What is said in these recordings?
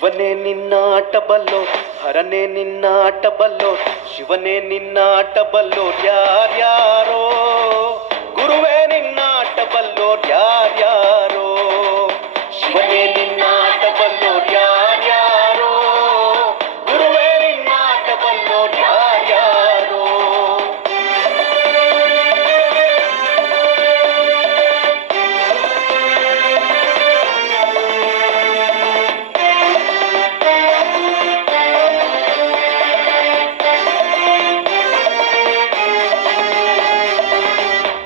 ಶಿವನೇ ನಿನ್ನಾಟ ಬಲ್ಲೋ, ಹರನೇ ನಿನ್ನಾಟ ಬಲ್ಲೋ, ಶಿವನೇ ನಿನ್ನಾಟ ಬಲ್ಲೋ ಯಾರ್ಯಾರೋ, ಗುರುವೇ ನಿನ್ನಾಟ ಬಲ್ಲೋ ಯಾರ್ಯಾರೋ, ಶಿವನೇ ನಿನ್ನಾಟ ಬಲ್ಲೋ ಯಾರ್ಯಾರೋ, ಗುರುವೇ ನಿನ್ನಾಟ ಬಲ್ಲೋ ಯಾರ್ಯಾರೋ.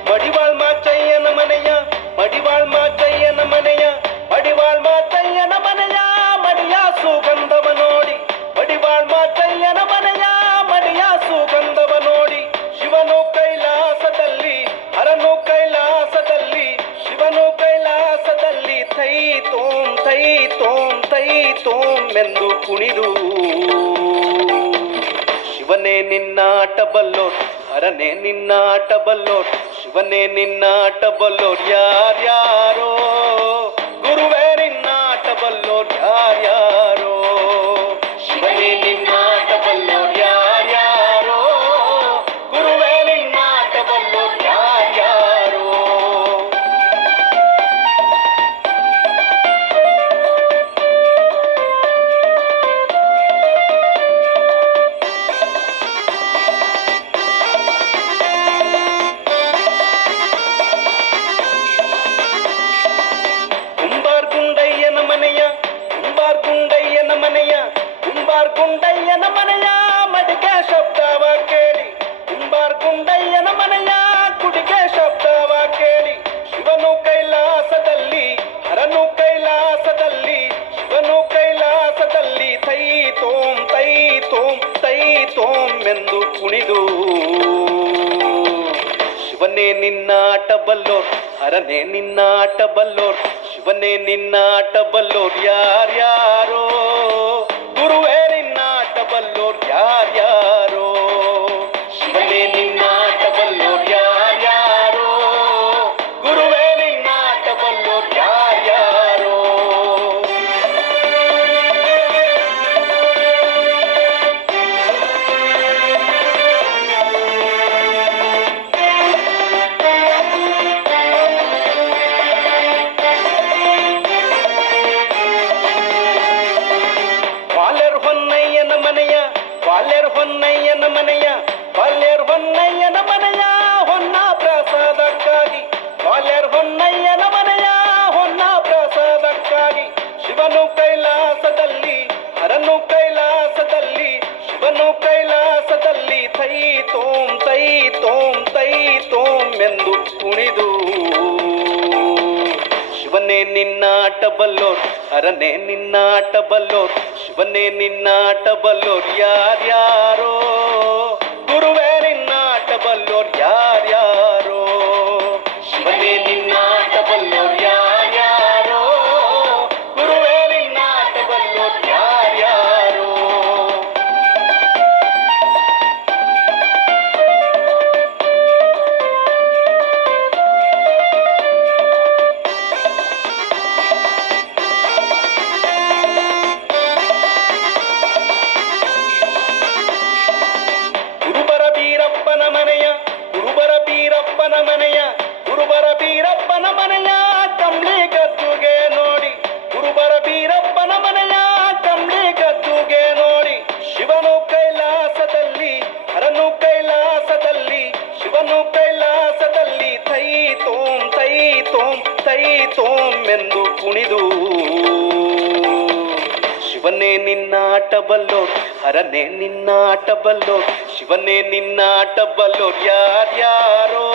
ಮಡಿವಾಳ್ ಮಾಚಯ್ಯನ ಮನೆಯ, ಮಡಿವಾಳ್ ಮಾಚಯ್ಯನ ಮನೆಯ, ಮಡಿವಾಳ್ ಮಾಚಯ್ಯನ ಮನೆಯ ಮಡಿಯ ಸುಗಂಧವ ನೋಡಿ, ಮಡಿವಾಳ್ ಮಾಚಯ್ಯನ ಮನೆಯ ಮಡಿಯ ಸುಗಂಧವ ನೋಡಿ, ಶಿವನು ಕೈಲಾಸದಲ್ಲಿ, ಹರನು ಕೈಲಾಸದಲ್ಲಿ, ಶಿವನು ಕೈಲಾಸದಲ್ಲಿ ಥೈ ತೋಂ ಥೈ ತೋಂ ಥೈ ತೋಂ ಎಂದು ಕುಣಿದು, ಶಿವನೇ ನಿನ್ನಾಟ ಬಲ್ಲೋರ್, ಹರನೇ ನಿನ್ನಾಟ ಬಲ್ಲೋರ್, ಶಿವನೇ ನಿನ್ನಾಟ ಬಲ್ಲೋರ್ ಯಾರ್ಯಾರೋ, ಗುರುವೇ ನಿನ್ನಾಟ ಬಲ್ಲೋರ್ ಯಾರ್ಯಾರೋ, ಶಿವನೇ ನಿನ್ನಾಟ ಬಲ್ಲೋರ್ ಯಾರ್ಯಾರೋ, ಗುರುವೇ ನಿನ್ನಾಟ ಬಲ್ಲೋರ್ ಯಾರ್ಯಾರೋ. ಕುಂಬಾರ್ ಗುಂಡಯ್ಯನ ಮನೆಯ, ಕುಂಬಾರ್ ಗುಂಡಯ್ಯನ ಮನೆಯ, ಕುಂಬಾರ್ ಗುಂಡಯ್ಯನ ಮನೆಯ ಮಡಿಕೆ ಶಬ್ದವ ಕೇಳಿ, ಕುಂಬಾರ್ ಗುಂಡಯ್ಯನ ಮನೆಯ ಕುಡಿಕೆ ಶಬ್ದವ ಕೇಳಿ, ಶಿವನು ಕೈಲಾಸದಲ್ಲಿ, ಹರನು ಕೈಲಾಸದಲ್ಲಿ, ಶಿವನು ಕೈಲಾಸದಲ್ಲಿ ಥೈ ತೋಂ ಥೈ ತೋಂ ಥೈ ತೋಂ ಎಂದು ಕುಣಿದು, ಶಿವನೇ ನಿನ್ನಾಟ ಬಲ್ಲೋರ್, ಹರನೇ ನಿನ್ನಾಟ ಬಲ್ಲೋರ್, ಶಿವನೇ ನಿನ್ನಾಟ ಬಲ್ಲೋರ್ ಯಾರ್ಯಾರೋ, ಗುರುವೇ ನಿನ್ನಾಟ ಬಲ್ಲೋರ್ ಯಾರ್ಯಾರೋ, ಶಿವನೇ ನಿನ್ನಾಟ ಬಲ್ಲೋರ್ ಯಾರ್ಯಾರೋ, ಗುರುವೇ ನಿನ್ನಾಟ ಬಲ್ಲೋರ್ ಯಾರ್ಯಾರೋ. ಬಾಲ್ಯರ್ ಹೊನ್ನಯ್ಯನ ಮನೆಯ, ಬಾಲ್ಯರ್ ಹೊನ್ನಯ್ಯನ ಮನೆಯ, ಬಾಲ್ಯರ್ ಹೊನ್ನಯ್ಯನ ಮನೆಯ ಹೊನ್ನ ಪ್ರಸಾದಕ್ಕಾಗಿ, ಬಾಲ್ಯರ್ ಹೊನ್ನಯ್ಯನ ಮನೆಯ ಹೊನ್ನ ಪ್ರಸಾದಕ್ಕಾಗಿ, ಶಿವನು ಕೈಲಾಸದಲ್ಲಿ, ಹರನು ಕೈಲಾಸದಲ್ಲಿ, ಶಿವನು ಕೈಲಾಸದಲ್ಲಿ ಥೈ ತೋಂ ಥೈ ತೋಂ ಥೈ ತೋಂ ಎಂದು ಕುಣಿದು, ಶಿವನೇ ನಿನ್ನಾಟ ಬಲ್ಲೋರ್, ಹರನೇ ನಿನ್ನಾಟ ಬಲ್ಲೋರ್, ಶಿವನೇ ನಿನ್ನಾಟ ಬಲ್ಲೋರ್ ಯಾರ್ಯಾರೋ, ಗುರುವೇ ನಿನ್ನಾಟ ಬಲ್ಲೋರ್ ಯಾರ್ಯಾರೋ, ಶಿವನೇ ನಿನ್ನಾಟ ಬಲ್ಲೋರ್ ಯಾರ್ಯಾರೋ, ಗುರುವೇ ನಿನ್ನಾಟ ಬಲ್ಲೋರ್ ಯಾರ್ಯಾರೋ. ಕುರುಬರ ಬೀರಪ್ಪನ ಮನೆಯ, ಕುರುಬರ ಬೀರಪ್ಪನ ಮನೆಯ, ಕುರುಬರ ಬೀರಪ್ಪನ ಮನೆಯ ಕಂಬ್ಳಿ ಗದ್ದುಗೆ ನೋಡಿ, ಕುರುಬರ ಬೀರಪ್ಪನ ಮನೆಯ ಕಂಬ್ಳಿ ಗದ್ದುಗೆ ನೋಡಿ, ಶಿವನು ಕೈಲಾಸದಲ್ಲಿ, ಹರನು ಕೈಲಾಸದಲ್ಲಿ, ಶಿವನು ಕೈಲಾಸದಲ್ಲಿ ಥೈ ತೋಂ ಥೈ ತೋಂ ಥೈ ತೋಂ ಎಂದು ಕುಣಿದು, ಶಿವನೇ ನಿನ್ನಾಟ ಬಲ್ಲೋರ್, ಹರನೇ ನಿನ್ನಾಟ ಬಲ್ಲೋರ್, ಶಿವನೇ ನಿನ್ನಾಟ ಬಲ್ಲೋರ್ ಯಾರ್ಯಾರೋ,